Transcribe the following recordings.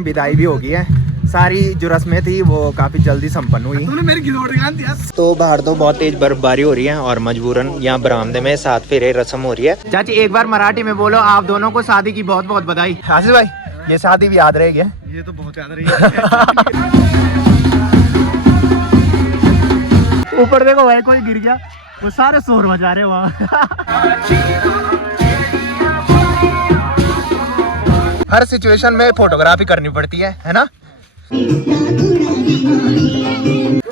विदाई भी हो गई है, सारी जो रस्में थी वो काफी जल्दी संपन्न हुई। तो बाहर तो बहुत तेज बर्फबारी हो रही है और मजबूरन यहाँ बरामदे में 7 फेरे रस्म हो रही है। चाची एक बार मराठी में बोलो, आप दोनों को शादी की बहुत बहुत बधाई। आशीष भाई ये शादी भी याद रहेगी? ये तो बहुत याद रहेगी। ऊपर देखो भाई कोई गिर गया, वो सारे शोर मचा रहे वहाँ। हर सिचुएशन में फोटोग्राफी करनी पड़ती है ना।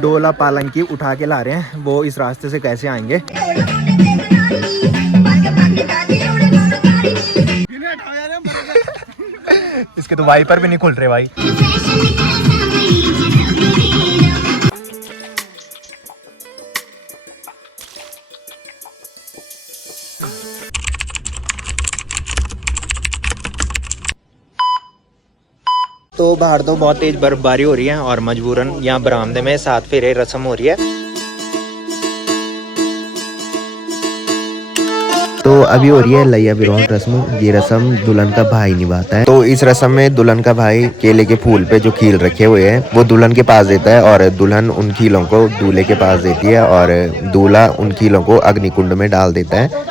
डोला पालंकी उठा के ला रहे हैं, वो इस रास्ते से कैसे आएंगे? इसके तो वाइपर भी नहीं खुल रहे भाई। तो बाहर तो बहुत तेज बर्फबारी हो रही है और मजबूरन यहाँ बरामदे में 7 फेरे रस्म हो रही है। तो अभी हो रही है लैया विरोह रस्म। ये रस्म दुल्हन का भाई निभाता है। तो इस रस्म में दुल्हन का भाई केले के फूल पे जो खील रखे हुए हैं वो दुल्हन के पास देता है और दुल्हन उन खीलों को दूल्हे के पास देती है और दूल्हा उन खीलों को अग्निकुंड में डाल देता है।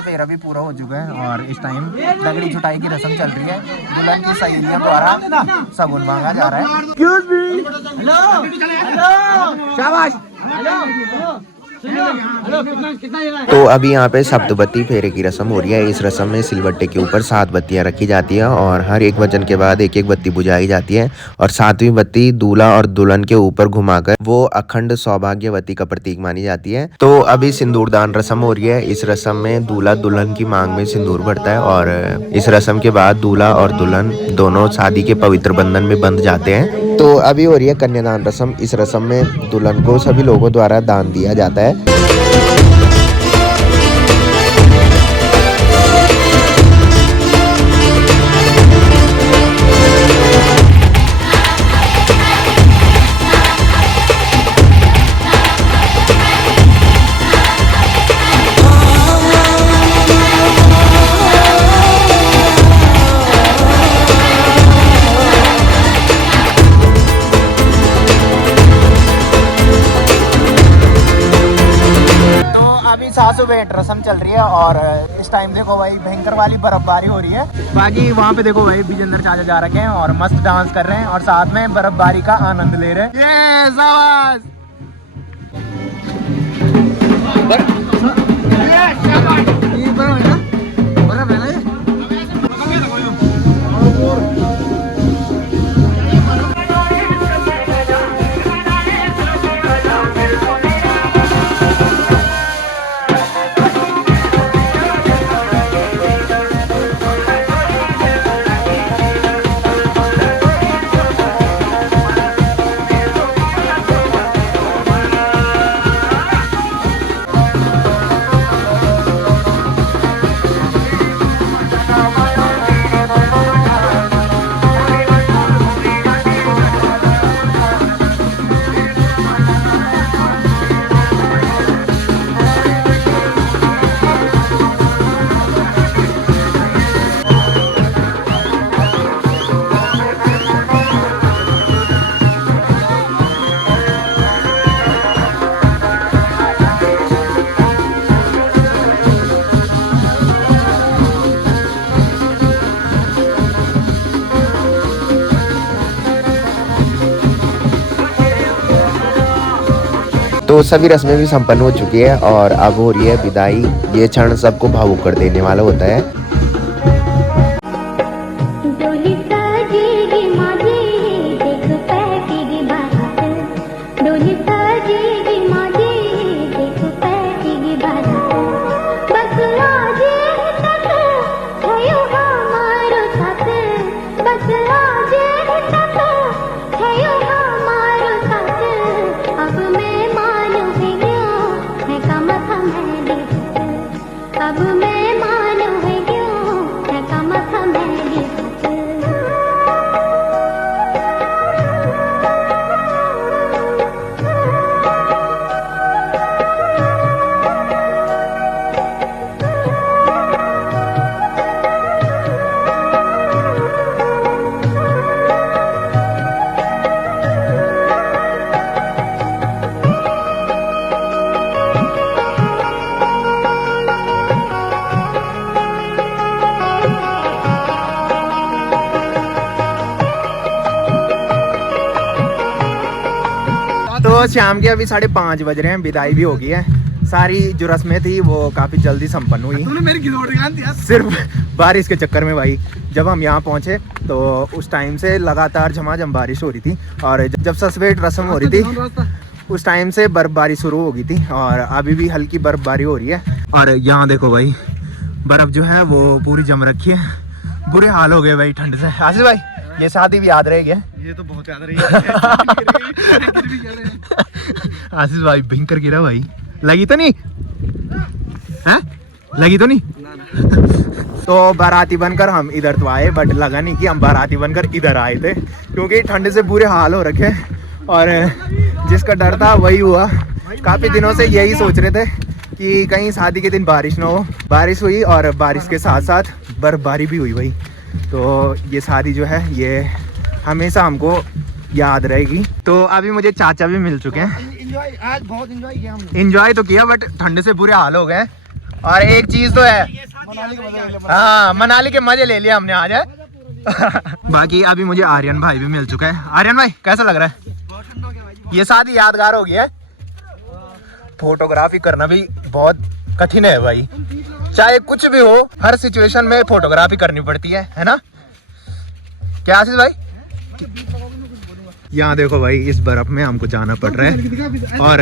फेरा भी पूरा हो चुका है और इस टाइम दगड़ी छुटाई की रस्म चल रही है। दुल्हन की सहेलियों द्वारा शगुन मांगा जा रहा है। शाबाश। तो अभी यहाँ पे सप्तबत्ती फेरे की रस्म हो रही है। इस रस्म में सिलबट्टे के ऊपर 7 बत्तियां रखी जाती है और हर एक वचन के बाद एक एक बत्ती बुझाई जाती है और 7वीं बत्ती दूल्हा और दुल्हन के ऊपर घुमाकर वो अखंड सौभाग्यवती का प्रतीक मानी जाती है। तो अभी सिंदूरदान रस्म हो रही है। इस रस्म में दूल्हा दुल्हन की मांग में सिंदूर भरता है और इस रस्म के बाद दूल्हा और दुल्हन दोनों शादी के पवित्र बंधन में बंध जाते हैं। तो अभी हो रही है कन्यादान रस्म। इस रस्म में दुल्हन को सभी लोगों द्वारा दान दिया जाता है। सासू भेंट रस्म चल रही है और इस टाइम देखो भाई भयंकर वाली बर्फबारी हो रही है। बाकी वहाँ पे देखो भाई विजेंद्र चाचा जा रखे हैं और मस्त डांस कर रहे हैं और साथ में बर्फबारी का आनंद ले रहे हैं। ये शाबाश। तो सभी रस्में भी संपन्न हो चुकी है और अब हो रही है विदाई। ये क्षण सबको भावुक कर देने वाला होता है। अब मैं मानूंगी तो शाम के अभी 5:30 बज रहे हैं, विदाई भी हो गई है। सारी जो रस्में थी वो काफ़ी जल्दी संपन्न हुई। सिर्फ बारिश के चक्कर में भाई, जब हम यहाँ पहुँचे तो उस टाइम से लगातार झमाझम बारिश हो रही थी, और जब ससवेट रस्म हो रही थी उस टाइम से बर्फबारी शुरू हो गई थी, और अभी भी हल्की बर्फबारी हो रही है। और यहाँ देखो भाई, बर्फ़ जो है वो पूरी जम रखी है, बुरे हाल हो गए भाई ठंड से। आशीष भाई, ये शादी भी याद रहेगी? ये तो बहुत याद रही है। आशीष भाई भयंकर गिरा भाई, लगी तो नहीं है? लगी तो नहीं? तो बाराती बनकर हम इधर तो आए, बट लगा नहीं कि हम बाराती बनकर इधर आए थे, क्योंकि ठंड से बुरे हाल हो रखे, और जिसका डर था वही हुआ। काफ़ी दिनों से यही सोच रहे थे कि कहीं शादी के दिन बारिश ना हो। बारिश हुई, और बारिश के साथ साथ बर्फबारी भी हुई भाई। तो ये शादी जो है ये हमेशा हमको याद रहेगी। तो अभी मुझे चाचा भी मिल चुके हैं। आज बहुत एंजॉय किया हमने। एंजॉय तो किया, बट ठंड से बुरे हाल हो गए। और एक चीज तो है, हाँ, मनाली के मजे ले लिया हमने आज है। बाकी अभी मुझे आर्यन भाई भी मिल चुका है। आर्यन भाई, कैसा लग रहा है? ये शादी यादगार हो गई है। फोटोग्राफी करना भी बहुत कठिन है भाई, चाहे कुछ भी हो, हर सिचुएशन में फोटोग्राफी करनी पड़ती है ना? क्या आशीष भाई? यहाँ देखो भाई, इस बर्फ में हमको जाना पड़ रहा है, और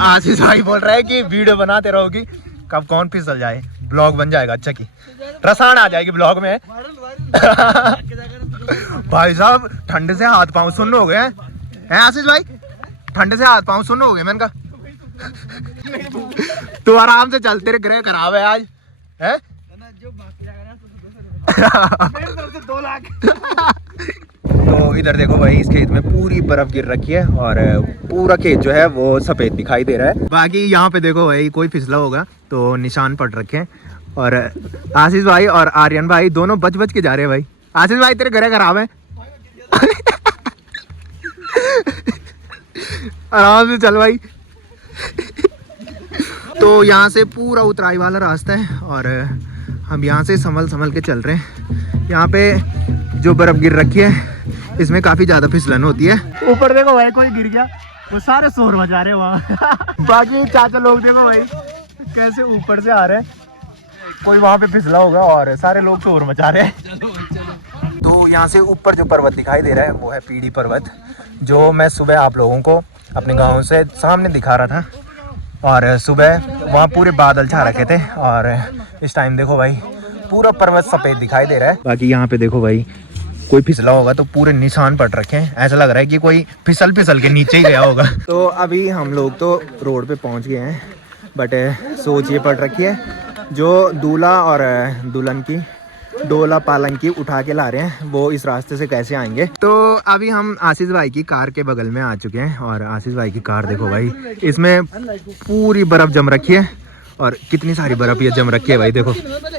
आशीष भाई बोल रहा है कि वीडियो बनाते रहोगी, कब कौन फिसल जाए, ब्लॉग बन जाएगा अच्छा की रसायन आ जाएगी ब्लॉग में। भाई साहब, ठंड से हाथ पांव सुन्न हो गए हैं आशीष भाई, ठंड से हाथ पांव सुन्न हो गए। मैंने कहा तू आराम से चल, तेरे ग्रह खराब है आज है। तो इधर देखो भाई, इस खेत में पूरी बर्फ गिर रखी है, और पूरा खेत जो है वो सफेद दिखाई दे रहा है। बाकी यहाँ पे देखो भाई, कोई फिसला होगा तो निशान पड़ रखे हैं। और आशीष भाई और आर्यन भाई दोनों बच बच के जा रहे हैं भाई। आशीष भाई, तेरे घर खराब है। आराम से चल भाई। तो यहाँ से पूरा उतराई वाला रास्ता है, और हम यहाँ से संभल के चल रहे हैं। यहाँ पे जो बर्फ गिर रखी है इसमें काफी ज्यादा फिसलन होती है। ऊपर देखो भाई, कोई गिर गया, वो सारे शोर मचा रहे हैं वहाँ। बाकी चाचा लोग देखो भाई कैसे ऊपर से आ रहे हैं, कोई वहाँ पे फिसला होगा और सारे लोग शोर मचा रहे हैं। तो यहाँ से ऊपर जो पर्वत दिखाई दे रहा है वो है पीढ़ी पर्वत, जो मैं सुबह आप लोगों को अपने गाँव से सामने दिखा रहा था। और सुबह वहाँ पूरे बादल छा रखे थे, और इस टाइम देखो भाई पूरा पर्वत सफेद दिखाई दे रहा है। बाकी यहाँ पे देखो भाई, कोई फिसला होगा तो पूरे निशान पड़ रखे हैं, ऐसा लग रहा है कि कोई फिसल के नीचे ही गया होगा। तो अभी हम लोग तो रोड पे पहुँच गए हैं, बट सोच ये पड़ रखी है, जो दूल्हा और दुल्हन की डोला पालंकी उठा के ला रहे हैं वो इस रास्ते से कैसे आएंगे। तो अभी हम आशीष भाई की कार के बगल में आ चुके हैं, और आशीष भाई की कार देखो भाई, इसमें पूरी बर्फ जम रखी है, और कितनी सारी बर्फ ये जम रखी है भाई देखो।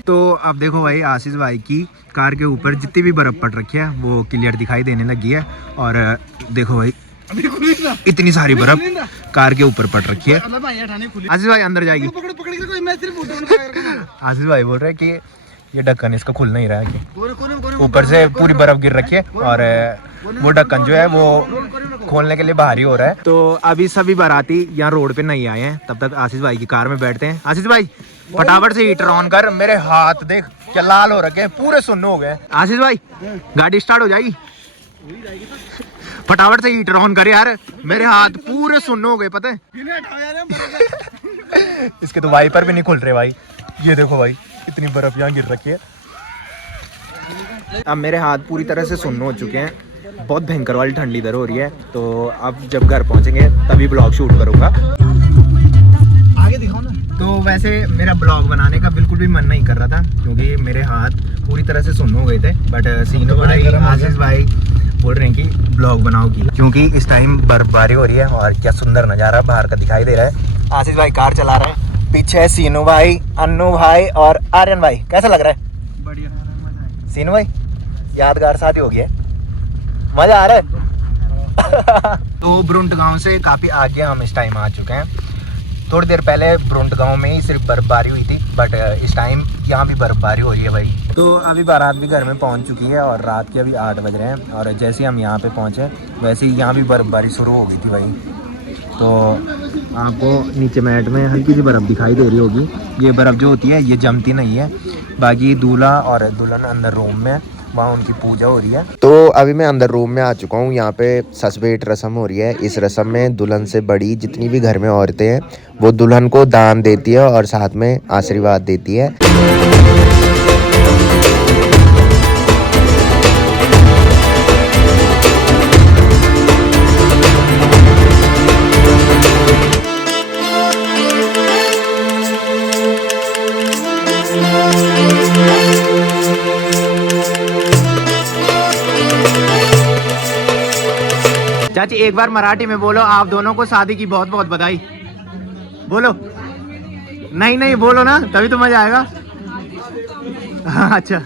तो अब देखो भाई, आशीष भाई की कार के ऊपर जितनी भी बर्फ पड़ रखी है वो क्लियर दिखाई देने लगी है। और देखो भाई, इतनी सारी बर्फ कार के ऊपर पड़ रखी है। आशीष भाई अंदर जाएगी। आशीष भाई बोल रहे कि ये ढक्कन इसका खुल नहीं रहा है, कि ऊपर से पूरी बर्फ गिर रखी है, और वो ढक्कन जो है वो खोलने के लिए बाहर ही हो रहा है। तो अभी सभी बाराती यहाँ रोड पे नहीं आए हैं, तब तक आशीष भाई की कार में बैठते हैं। आशीष भाई, फटाफट से हीटर ऑन कर, मेरे हाथ देख क्या लाल हो रखे हैं, पूरे सुन्न हो गए। आशीष भाई, गाड़ी स्टार्ट हो जाएगी, फटाफट से हीटर ऑन कर यार, मेरे हाथ पूरे सुन्न हो गए पता है। इसके तो वाइपर भी नहीं खुल रहे भाई, ये देखो भाई इतनी बर्फ यहाँ गिर रखी है। अब मेरे हाथ पूरी तरह से सुन्न हो चुके हैं, बहुत भयंकर वाली ठंडी इधर हो रही है। तो अब जब घर पहुँचेंगे तभी ब्लॉग शूट करूँगा। आगे दिखाओ ना। तो वैसे मेरा ब्लॉग बनाने का बिल्कुल भी मन नहीं कर रहा था, क्योंकि मेरे हाथ पूरी तरह से सुन्न हो गए थे, बट सीनो भाई, आशीष भाई बोल रहे हैं कि ब्लॉग बनाओगी, क्योंकि इस टाइम बर्फबारी हो रही है, और क्या सुंदर नज़ारा बाहर का दिखाई दे रहा है। आशीष भाई कार चला रहे हैं, पीछे सीनू भाई, अन्नू भाई और आर्यन भाई। कैसा लग रहा है? बढ़िया। सीनू भाई, यादगार शादी हो गई है, मजा आ रहा है। तो ब्रुंट गांव से काफी आगे हम इस टाइम आ चुके हैं। थोड़ी देर पहले ब्रुंट गांव में ही सिर्फ बर्फबारी हुई थी, बट इस टाइम यहाँ भी बर्फबारी हो रही है भाई। तो अभी बारात भी घर में पहुँच चुकी है और रात के अभी 8 बज रहे हैं, और जैसे ही हम यहाँ पे पहुँचे वैसे ही यहाँ भी बर्फबारी शुरू हो गई थी भाई। तो आपको नीचे मैट में हल्की सी बर्फ़ दिखाई दे रही होगी। ये बर्फ़ जो होती है ये जमती नहीं है। बाकी दूल्हा और दुल्हन अंदर रूम में, वहाँ उनकी पूजा हो रही है। तो अभी मैं अंदर रूम में आ चुका हूँ। यहाँ पे ससबेट रस्म हो रही है। इस रस्म में दुल्हन से बड़ी जितनी भी घर में औरतें हैं वो दुल्हन को दान देती है और साथ में आशीर्वाद देती है। चाची एक बार मराठी में बोलो, आप दोनों को शादी की बहुत बहुत बधाई बोलो। नहीं नहीं बोलो ना, तभी तो मजा आएगा। अच्छा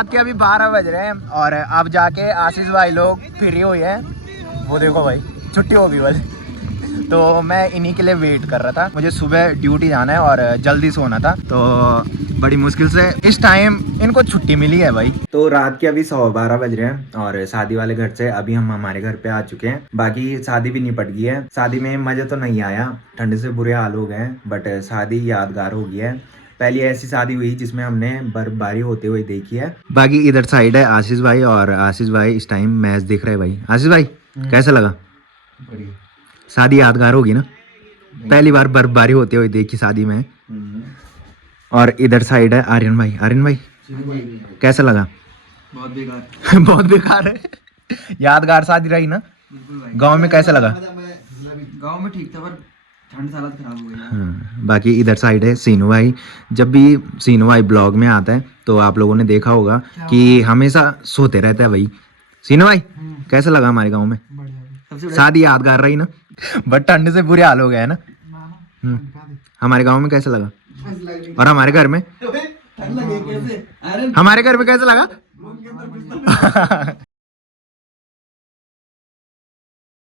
रात के अभी 12 बज रहे हैं और अब जाके आशीष भाई लोग फ्री हुए हैं। वो देखो भाई छुट्टी होगी बस। तो मैं इन्हीं के लिए वेट कर रहा था। मुझे सुबह ड्यूटी जाना है और जल्दी सोना था, तो बड़ी मुश्किल से इस टाइम इनको छुट्टी मिली है भाई। तो रात के अभी 12:15 बज रहे हैं और शादी वाले घर से अभी हम हमारे घर पे आ चुके हैं। बाकी शादी भी निपट गई है। शादी में मजा तो नहीं आया, ठंड से बुरे हाल हो गए हैं, बट शादी यादगार हो गई है। पहली ऐसी शादी हुई जिसमें हमने बर्फबारी होते हुए देखी है। बाकी इधर साइड है आशीष भाई, और आशीष भाई इस टाइम मैच देख रहे हैं भाई। आशीष भाई कैसा लगा? शादी यादगार होगी ना? पहली बार बर्फबारी होते हुए देखी शादी में। और इधर साइड है आर्यन भाई। आर्यन भाई कैसा लगा? बहुत बेकार। बहुत बेकार है। यादगार शादी रही ना? गांव में कैसा लगा? गांव में ठीक था, पर ठंड से हालत खराब हो गई। हाँ, बाकी इधर साइड है सीनू भाई। जब भी सीनू भाई ब्लॉग में आता है तो आप लोगों ने देखा होगा कि हमेशा सोते रहता है भाई। सीनू भाई कैसा लगा हमारे गांव में? शादी यादगार रही ना? बट ठंड से बुरे हाल हो गए है ना? हमारे गांव में कैसा लगा? और हमारे घर में? हमारे घर में कैसा लगा?